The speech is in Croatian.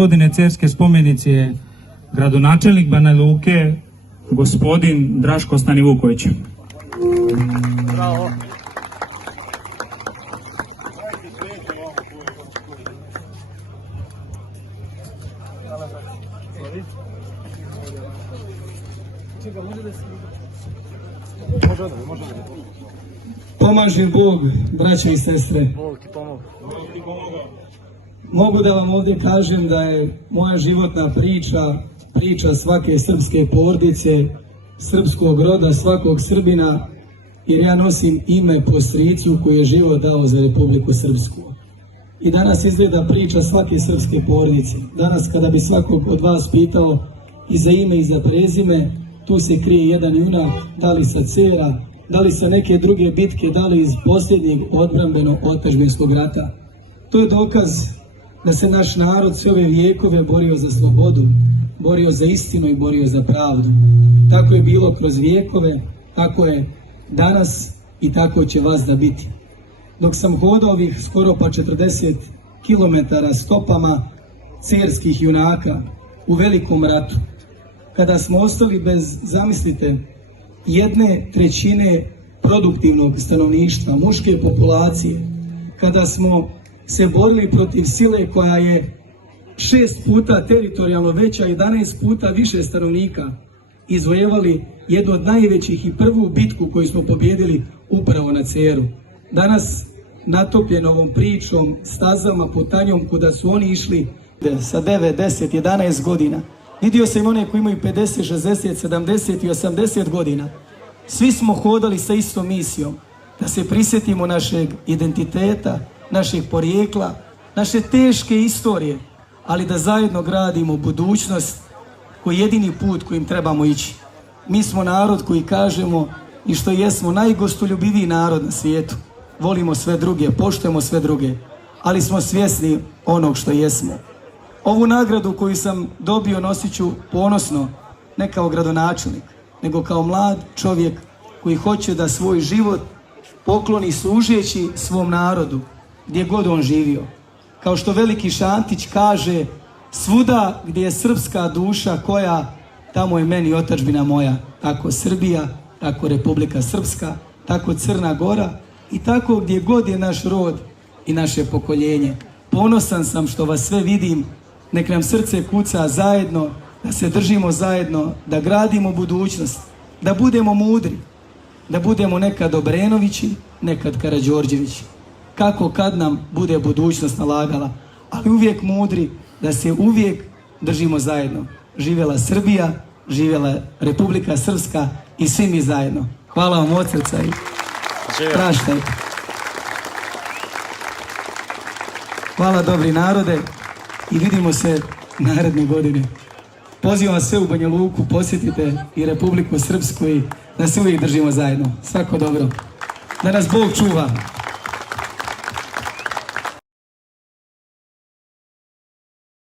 Godine Cerske spomenice je gradonačelnik Banja Luke, gospodin Draško Stanivuković. Bravo. Pomaže Bog, braće i sestre. Bog ti pomogu. Mogu da vam ovdje kažem da je moja životna priča svake srpske porodice, srpskog roda, svakog Srbina, jer ja nosim ime po stricu koji je život dao za Republiku Srpsku. I danas izgleda priča svake srpske porodice. Danas kada bi svakog od vas pitao i za ime i za prezime, tu se krije jedan junak, da li sa Cera, da li sa neke druge bitke, da li iz posljednjeg odbrambeno-otadžbinskog rata. To je dokaz da se naš narod sve ove vijekove borio za slobodu, borio za istinu i borio za pravdu. Tako je bilo kroz vijekove, tako je danas i tako će vas da biti. Dok sam hodao ovih skoro pa 40 kilometara stopama cerskih junaka u velikom ratu, kada smo ostali bez, zamislite, 1/3 produktivnog stanovništva, muške populacije, kada smo se borili protiv sile koja je 6 puta teritorijalno veća, 11 puta više stanovnika, izvojevali jednu od najvećih i prvu bitku koju smo pobjedili upravo na Ceru. Danas, natopljen ovom pričom, stazama, putanjom kuda su oni išli sa 9, 10, 11 godina. Vidio sam one koji imaju 50, 60, 70 i 80 godina. Svi smo hodali sa istom misijom, da se prisjetimo našeg identiteta, našeg porijekla, naše teške istorije, ali da zajedno gradimo budućnost koji je jedini put kojim trebamo ići. Mi smo narod koji kažemo i što jesmo najgostoljubiviji narod na svijetu. Volimo sve druge, poštujemo sve druge, ali smo svjesni onog što jesmo. Ovu nagradu koju sam dobio nosit ću ponosno, ne kao gradonačelnik, nego kao mlad čovjek koji hoće da svoj život pokloni služeći svom narodu, gdje god on živio. Kao što veliki Šantić kaže, svuda gdje je srpska duša koja, tamo je meni otadžbina moja. Tako Srbija, tako Republika Srpska, tako Crna Gora i tako gdje god je naš rod i naše pokoljenje. Ponosan sam što vas sve vidim, nek nam srce kuca zajedno, da se držimo zajedno, da gradimo budućnost, da budemo mudri, da budemo nekad Obrenovići, nekad Karađorđevići. Kako kad nam bude budućnost nalagala, ali uvijek mudri, da se uvijek držimo zajedno. Živjela Srbija, živjela Republika Srpska i svi mi zajedno. Hvala vam od srca i praštajte. Hvala dobri narode i vidimo se naredne godine. Pozivam vas sve u Banja Luku, posjetite i Republiku Srpsku i da se uvijek držimo zajedno. Svako dobro. Da nas Bog čuva.